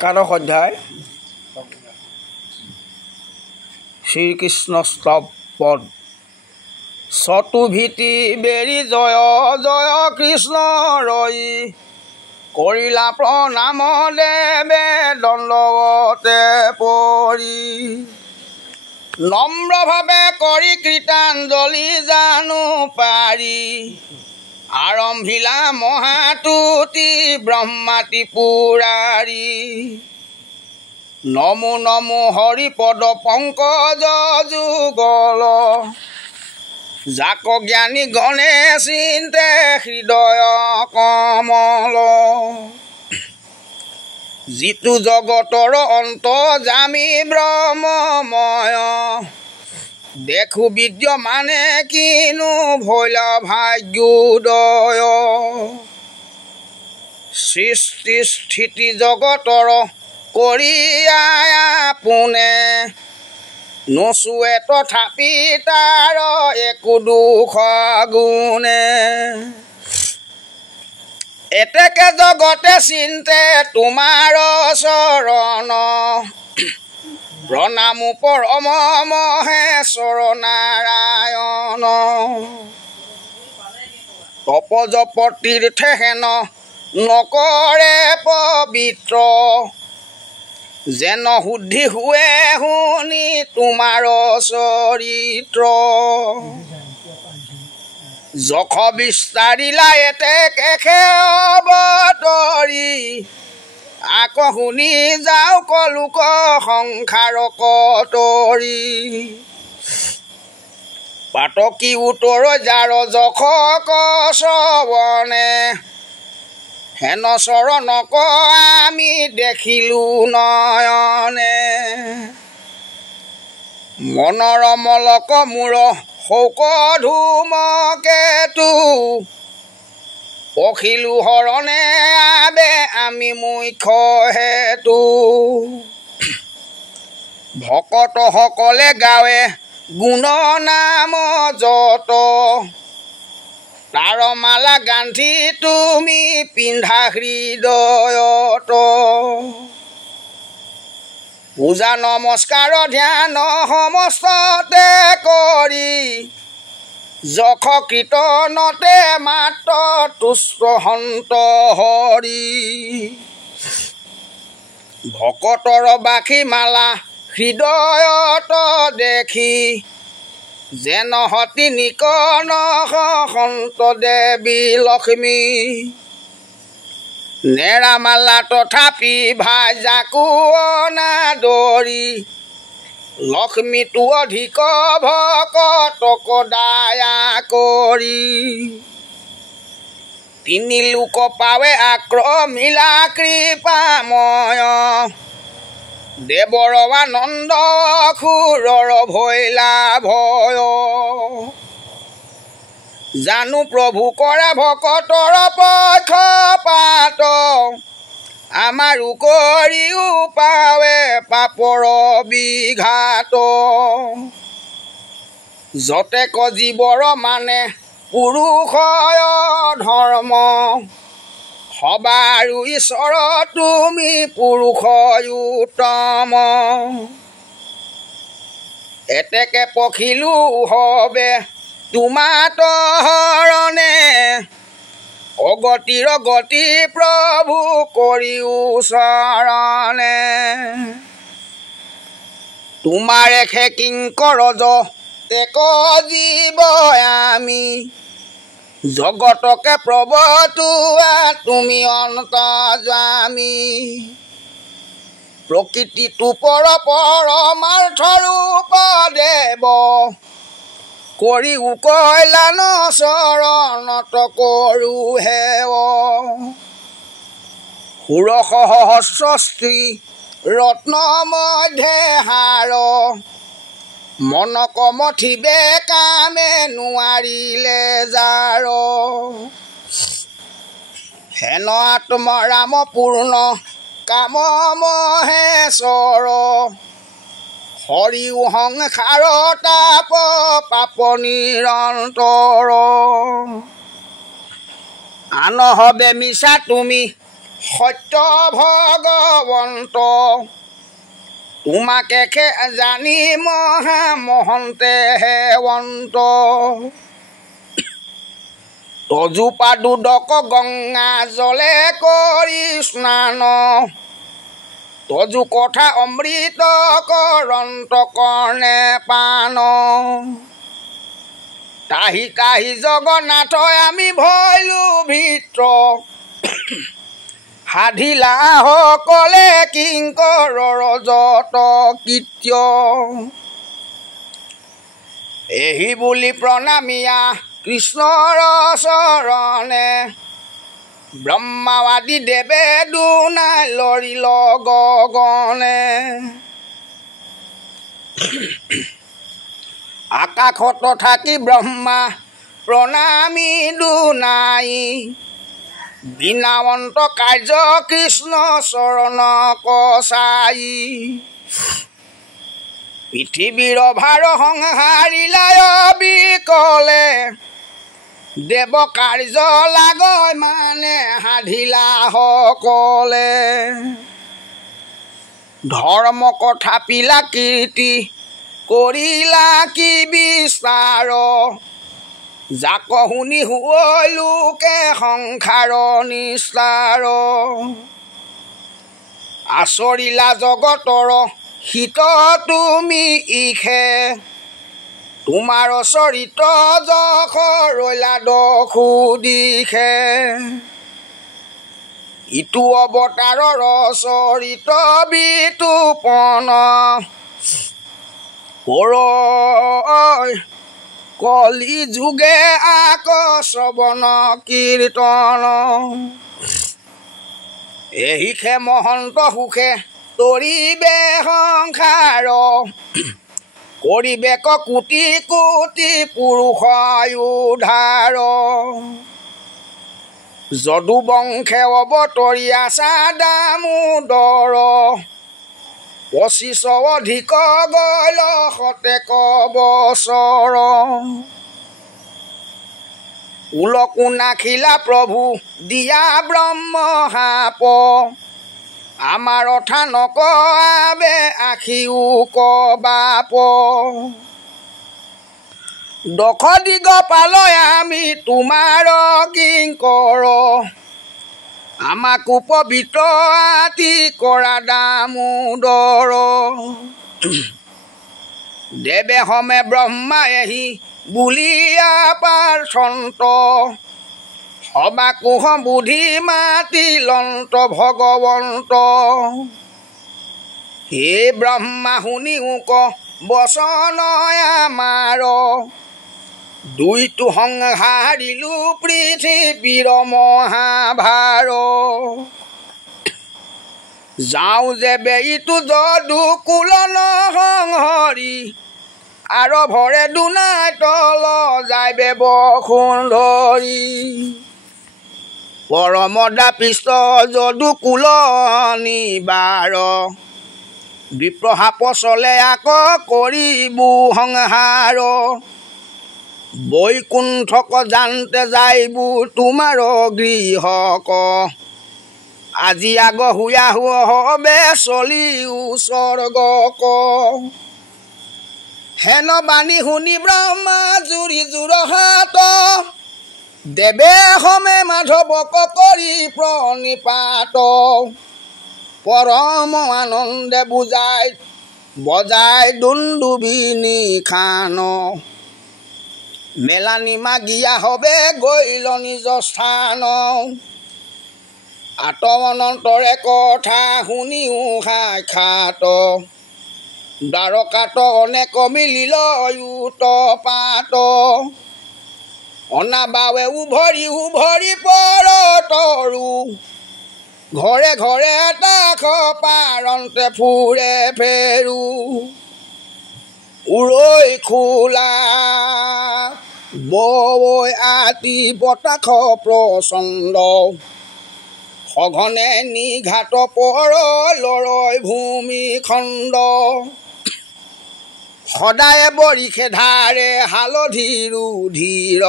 একাদশ অধ্যায় শ্ৰীকৃষ্ণ স্তব পদ চতু ভীতি বেৰি জয় জয় কৃষ্ণ ৰই কৰিলা প্ৰণাম দেৱে দণ্ডৱতে পৰি নম্ৰভাৱে কৰি কৃতাঞ্জলি জানো পাৰি আৰম্ভিলা মহাতুতি ব্ৰহ্মা ত্ৰিপুৰাৰী নমো নমো হৰিপদ পংকজ যুগল যাক জ্ঞানী গণে চিন্তে হৃদয় কমল যিটো জগতৰ অন্ত জামি ব্ৰহ্মময় দেখো বিদ্যমানে কিনো ভৈল ভাগ্যোদয় সৃষ্টি স্থিতি জগতৰ কৰি পোনে নোচোৱে তথাপি তাৰ একো দুখ গুণে এতেকে জগতে চিন্তে তোমাৰ চৰণ প্ৰণামো পৰম মহেশ্বৰ নাৰায়ণ তপজপ তীৰ্থে হেন নকৰে পবিত্ৰ যেন শুদ্ধি হুৱে শুনি তোমাৰ চৰিত্ৰ যখ বিস্তাৰিলা এতেকে অৱতৰি আকৌ শুনি যাওঁ কলোক সংসাৰ কতৰি পাতকী উত্তৰ যাৰ যখ কচবনে হেন চৰণক আমি দেখিলো নয়নে মনৰ মলক মূৰ শৌক ধূমকেতু পখিলো হৰণে আবে আমি মুখ্য হেতু ভকতসকলে গাৱে গুণ নাম যত তাৰ মালা গান্ধি তুমি পিন্ধা হৃদয়ত পূজা নমস্কাৰ ধ্যান সমস্ততে কৰি যখ কীৰ্তনতে মাত্ৰ তুষ্ট সন্ত হৰি ভকতৰ বাখী মালা হৃদয়ত দেখি যেন হতি নিকন সন্ত দেৱী লক্ষ্মী নেৰামালা তথাপি ভাজাকো অনাদৰি লক্ষ্মীটো অধিক ভকতক দায়া কৰি তিনি লোক পাৱে আক্ৰমিলা কৃপাময় দেৱৰ আনন্দ খুৰৰ ভৈলা ভয় জানো প্ৰভু কৰা ভকতৰ পক্ষপাত আমাৰো কৰিও পাৱে পাপৰ বিঘাত যতেক জীৱৰ মানে পুৰুষয় ধৰ্ম সবাৰো ঈশ্বৰ তুমি পুৰুষ উত্তম এতেকে পখিলো হবে তোমাত হৰণে অগতিৰ গতি প্ৰভু কৰিও চৰণে তোমাৰে খে কিংকৰজ তেক জীৱ আমি জগতকে প্ৰৱতুৱা তুমি অন্তৰ্যামী প্ৰকৃতিটো পৰমাৰ্থ ৰূপ দেৱ কৰিও কল্যাণ চৰণত কৰো হেৱ ষোড়শ সহস্ৰস্ত্ৰী ৰত্ন মধ্যে হাৰ মনক মথিবে কামে নোৱাৰিলে যাৰ হেন আত্মৰাম পূৰ্ণ কাম মহেশ্বৰ হৰিও সংসাৰ তাপ পাপ নিৰন্তৰ আন হবে মিছা তুমি সত্য ভগৱন্ত তোমাকে জানি মহা মহন্তে হেৱন্ত তজোপা দুদক গংগা জলে কৰি স্নান তজু কথা অমৃত কৰন্ত কৰ্ণে পান তাহি কাহি জগন্নাথ আমি ভৈলো ভিত্ৰ সাধিলা সকলে কিংকৰৰ যত কীৰ্ত্য এহি বুলি প্ৰণামিয়া কৃষ্ণৰ চৰণে ব্ৰহ্মাবাদী দেৱে দুনাই লৰিল গগনে আকাশত থাকি ব্ৰহ্মা প্ৰণামী দুনাই বিনাৱন্ত কাৰ্য কৃষ্ণ চৰণ কচাই পৃথিৱীৰ ভাৰ সংহাৰিলায় বিকলে দেৱ কাৰ্য লাগয় মানে সাধিলা সকলে ধৰ্ম কথা পিলা কীৰ্তি কৰিলা কি বিস্তাৰ যাক শুনি হৈ লোকে সংসাৰ নিস্তাৰ আচৰিলা জগতৰ হিত তুমি ইখে তোমাৰ চৰিত্ৰ যশ ৰৈলা দখু দিখে ইটো অৱতাৰৰ চৰিত্ৰ বিতুপন কলি যুগে আক শ্ৰৱণ কীৰ্তন এহিখে মহন্ত সুখে তৰিবে সংসাৰ কৰিবে কোটি কোটি পুৰুষ উদ্ধাৰ যদু বংশে অৱতৰীয়া দামোদৰ 25 অধিক গল শতেক বছৰ উলকো নাখিলা প্ৰভু দিয়া ব্ৰহ্ম শাপ আমাৰ অথা নকআবে আখিও কবাপ দখ দিগ পালয় আমি তোমাৰ কিংকৰ আমাকো পবিত্ৰ আতি কৰা দামোদৰ দেৱে সমে ব্ৰহ্মা এহি বুলিয়া পাৰ্থন্ত সবাকো বুদ্ধি মাতি লন্ত ভগৱন্ত হে ব্ৰহ্মা শুনিও ক বচন আমাৰ দুইটো সংহাৰিলো পৃথিৱীৰ মহাভাৰ যাওঁ যে বেইটো যদু কুলন সংহৰি আৰু ভৰে দুনাই তল যাইবে বসুন্ধৰি পৰমদা পৃষ্ঠ যদু কুল নিবাৰ বিপ্ৰহাপ চলে আক কৰিবু সংহাৰ বৈকুণ্ঠক জানতে যাইবু তোমাৰ গৃহক আজি আগ হুয়া হবে চলি স্বৰ্গক হেন বাণী শুনি ব্ৰহ্মা জুৰি জোৰহাত দেৱে সমে মাধৱক কৰি প্ৰণিপাত পৰম আনন্দে বজাই দুন্দুবি নিখান মেলানি মাগিয়া হবে গৈল নিজ স্থান আত্মনন্তৰে কথা শুনিও সাক্ষাৎ দ্বাৰকাত অনেক মিলিল উৎপাত অনাবাৱে উভৰি পৰতৰু ঘৰে ঘৰে তাখ পাৰন্তে ফুৰে ফেৰু উৰৈ খোলা বৈ আতি বতাখ প্ৰচণ্ড সঘনে নিঘাত পৰ লৰৈ ভূমিখণ্ড সদায় বৰিষে ধাৰে হালধি ৰুধিৰ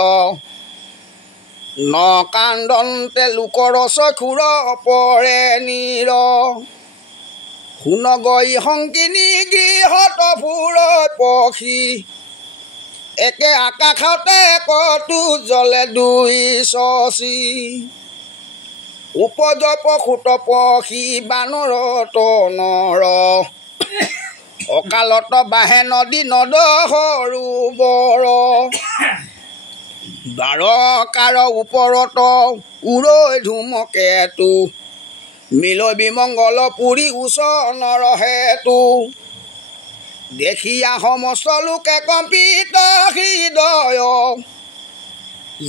ন কান্দন্তে লোকৰ চকুৰ পৰে নীৰ শুন গৈ শংকিনী গৃহত ফুৰৈ পক্ষী একে আকাশতে কতো জ্বলে দুই চচি উপজপ সুত পক্ষী বানৰত নৰ অকালত বাহে নদী নদ সৰোবৰ দ্বাৰকাৰ ওপৰত উৰৈ ধুমকেতু মিলৈ বিমংগল পুৰি উচনৰ হেতু দেখিয়া সমস্ত লোকে কম্পিত হৃদয়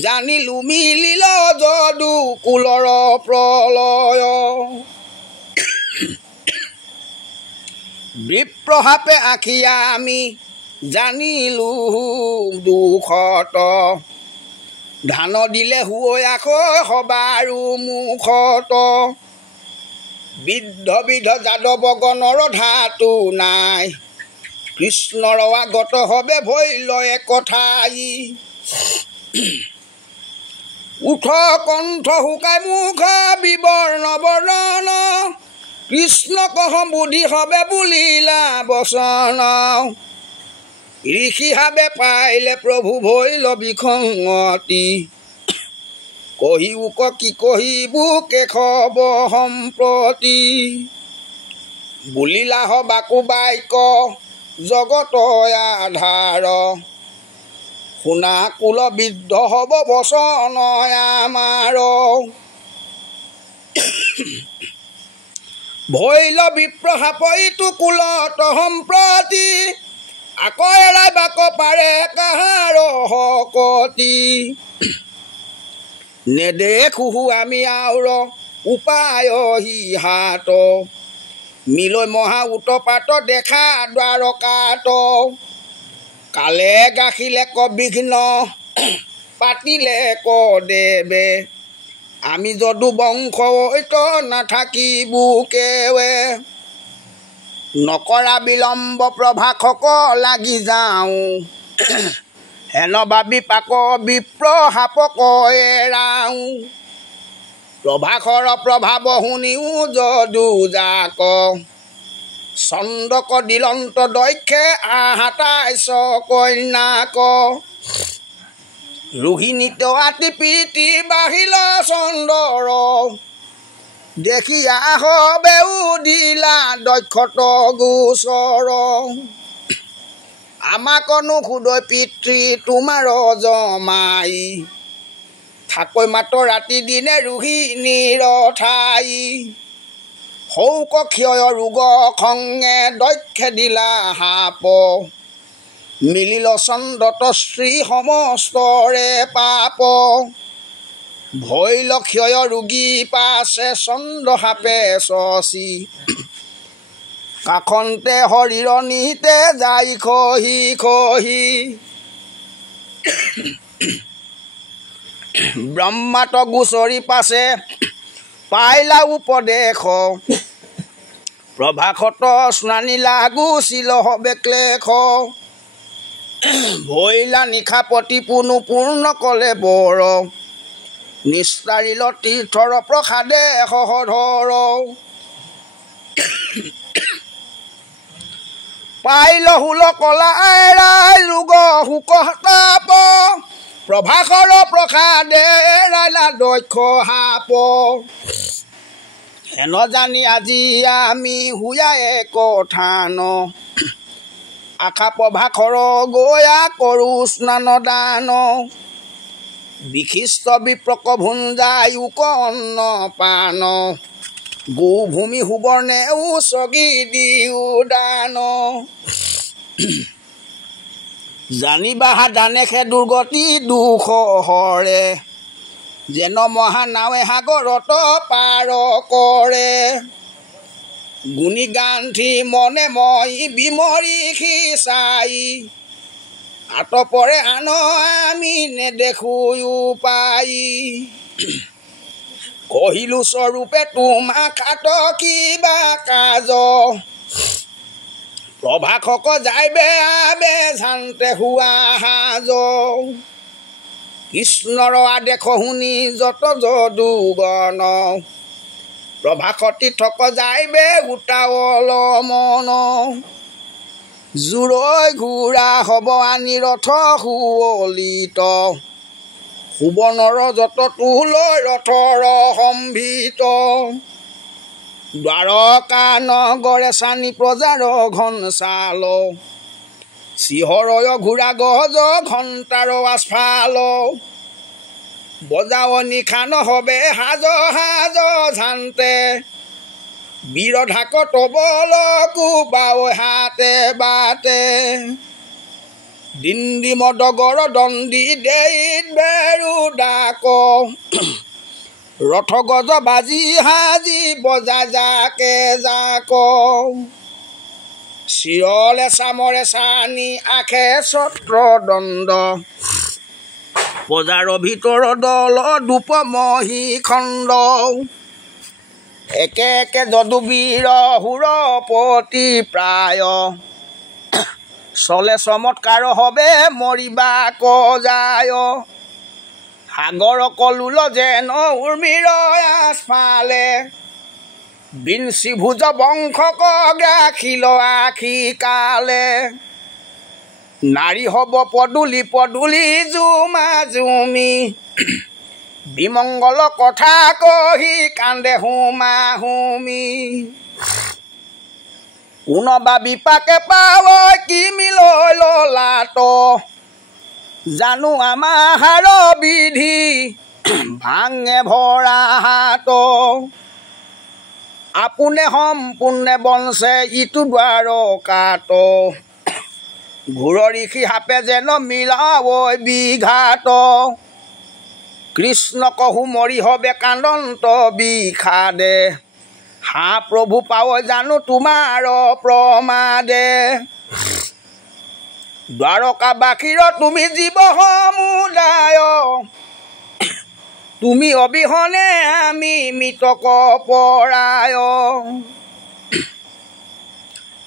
জানিলো মিলিল যদু কুলৰ প্ৰলয় বিপ্ৰহাপে আখিয়া আমি জানিলো দুখত ধান দিলে হুৱৈ আখৈ সবাৰো মুখত বিদ্ধ বিধ যাদৱ গণৰ ধাতু নাই কৃষ্ণৰ আগত হবে ভৈলয়ে কথাই উঠ কণ্ঠ শুকাই মুখ বিবৰ্ণ বৰ্ণ কৃষ্ণ কহ বুদ্ধি হবে বুলিলা বচন ঋষি হাবে পাইলে প্ৰভু ভৈল বিসংগতি কহিউক কি কহিবু কেশৱ সম্প্ৰতি বুলিলা বাকু বাক্য জগত আধাৰ শুনা কুল বিদ্ধ হব বচন আমাৰ ভৈল বিপ্ৰহাপইটো কুলত সম্প্ৰতি আকৌ এৰাই বাক পাৰে কাহাৰ শকতি নেদেখো আমি আউৰ উপায় হিহাত মিলৈ মহা উৎপাত দেখা দ্বাৰকাত কালে গাখিলে ক বিঘ্ন পাতিলে ক দেৱে আমি যদু বংশ নাথাকিবো কেৱে নকৰা বিলম্ব প্ৰভাষক লাগি যাওঁ হেন ভাবি পাক বিপ্ৰহাপক এৰাওঁ প্ৰভাষৰ প্ৰভাৱ শুনিও যদু যাক চন্দক দিলন্ত দক্ষে ২৭ কন্যাক ৰোহিণীত আতি প্ৰীতি বাঢ়িল চন্দৰ দেখিয়া হবেও দিলা দক্ষত গোচৰ আমাকনো সুদৈ পিতৃ তোমাৰ জমাই থাকৈ মাত্ৰ ৰাতি দিনে ৰোহিণীৰ ঠাই শৌক ক্ষয় ৰোগ খঙে দক্ষে দিলা সাপ মিলিল চন্দত শ্ৰী সমস্তৰে পাপ ভৈল ক্ষয় ৰোগী পাছে চন্দ্ৰ সাপে চচি কাষন্তে শৰীৰ নিহিতে যাই খহি খহি ব্ৰহ্মাত গোচৰি পাছে পাইলা উপদেশ প্ৰভাষত স্নানিলা গুচিল হবে ক্লেশ ভৈলা নিশা পতি পুনু পূৰ্ণ কলে বৰ নিস্তাৰিল তীৰ্থৰ প্ৰসাদে সহধৰ পাইল হুল কলা এৰাই ৰোগ শোক তাপ প্ৰভাষৰ প্ৰসাদে এৰাইলা দক্ষ সাপ হেন জানি আজি আমি হুয়াই কথান আশা প্ৰভাষৰ গয়া কৰোঁ স্নান দান বিশিষ্ট বিপ্ৰক ভুঞ্জায়ুক অন্ন পান গোভূমি সুবৰ্ণে উচগি দিও দান জানিবা দানেশে দুৰ্গতি দুখ হৰে যেন মহানাৱে সাগৰত পাৰ কৰে গুণী গান্ধী মনে মই বিমৰি সিচাই আতপৰে আন আমি নেদেখো পাই কহিলো স্বৰূপে তোমাক আত কিবা কাজ প্ৰভাষক যাই বেয়া বেজান্তে হুৱা সাজ কৃষ্ণৰ আদেশ শুনি যত যদুগণ প্ৰভাসতি থক যাইবে গোটাৱল মন জোৰৈ ঘোঁৰা হ'ব আনি ৰথ সুৱলিত সুবৰ্ণৰ যত তুলৈ ৰথৰ সম্ভিত দ্বাৰকা নগৰে চানি প্ৰজাৰ ঘন চাল চিহৰয় ঘোঁৰা গজ ঘণ্টাৰ আস্ফাল বজাৱনী খান হবে সাজ সাজ ঝান্তে বিৰধাক তবল কোবাও হাতে বাটে দিন্দি মদগৰ দণ্ডি দেইত বেৰু ডাক ৰথ গজ বাজি সাজি বজা জাকে জাক চিৰলে চামৰে চানি আখে ছত্ৰ দণ্ড বজাৰ ভিতৰ দল দুপমহী খণ্ড একে একে যদুবীৰ সুৰপতি প্ৰায় চলে চমৎকাৰ হবে মৰিবা কজায় সাগৰ কলুল যেন উৰ্মিৰ আস্ফালে বিঞ্চি ভুজ বংশক গাখিল আখি কালে নাৰী হ'ব পদূলি পদূলি জুমা জুমি বিমংগল কথা কহি কান্দে হুমা হুমি কোনোবা বিপাকে পাৱ কিমিলৈ ললাট জানো আমাৰ হাৰ বিধি ভাঙে ভৰা হাত আপোনে সম্পূৰ্ণে বনছে ইটো দ্বাৰ কাট ঘূৰৰিষি সাপে যেন মিলাৱৈ বিঘাত কৃষ্ণ কহু মৰি হবে কান্দন্ত বিষাদে হা প্ৰভু পাৱ জানো তোমাৰ প্ৰমাদে দ্বাৰকাবাসীৰ তুমি জীৱ সমুদায় তুমি অবিহনে আমি মৃতক পৰায়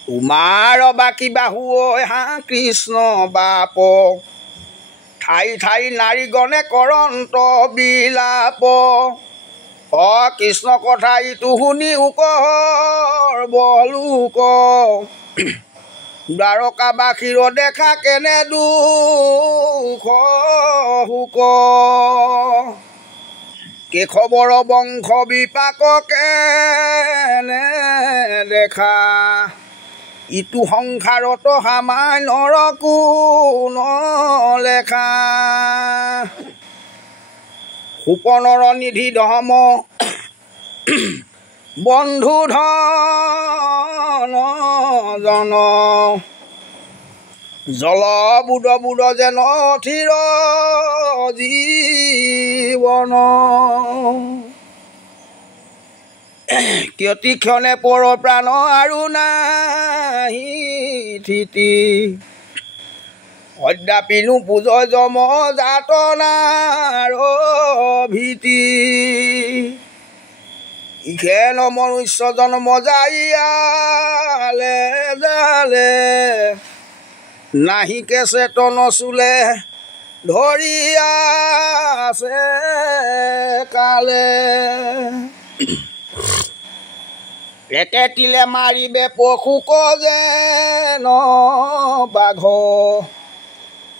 তোমাৰ বাকী বাহু হা কৃষ্ণ বাপ ঠাই ঠাই নাৰীগণে কৰন্ত বিলাপ কৃষ্ণ কথা ইটো শুনি উকৰ বলোক দ্বাৰকাবাসীৰ দেখা কেনে দুখ হুক কেশৱৰ বংশ বিপাক কেনে দেখা ইটো সংসাৰত সামান্যৰ কোন লেখা সুপনৰ নিধি ধম বন্ধু ধন জন জল বুদ বুদ যেন থিৰ জীৱন কিয়তিক্ষণে পৰ প্ৰাণ আৰু নাহি থিতি অদ্যাপিনো পূজয় যম যাতনাৰ ভীতি ইখেন মনুষ্য জন্ম যাইয়ালে জালে নাহিকে চেতন চুলে ধৰি আছে কালে একেটিলে মাৰিবে পশুক যেন বাঘ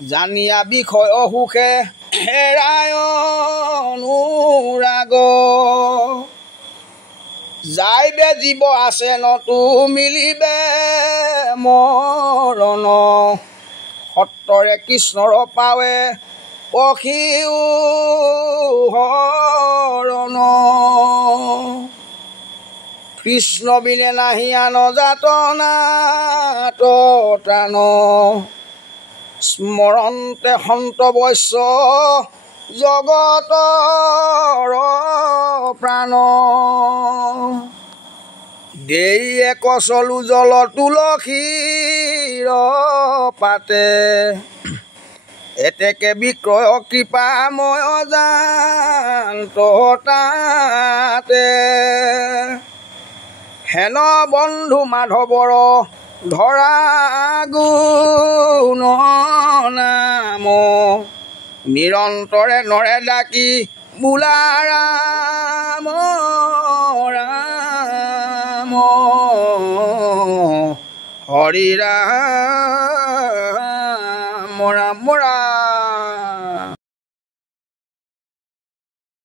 জানিয়া বিষয় সুখে হেৰায় অনুৰাগ যাইবে জীৱ আছে নতু মিলিবে মৰণ সত্তৰে কৃষ্ণৰ পাৱে পখিও হৰণ কৃষ্ণ বিনে নাহি আন যাতনাত প্ৰাণ স্মৰণতে সন্ত বৈশ্য জগতৰ প্ৰাণ দেইয়ে কচলু জল তুলসীৰ পাতে এতেকে বিক্ৰয় কৃপাময় জান্ত তাতে হেন বন্ধু মাধৱৰ ধৰা গুণ নাম নিৰন্তৰে নৰে ডাকি বোলা ৰাম ৰাম হৰি ৰাম ৰাম ৰাম।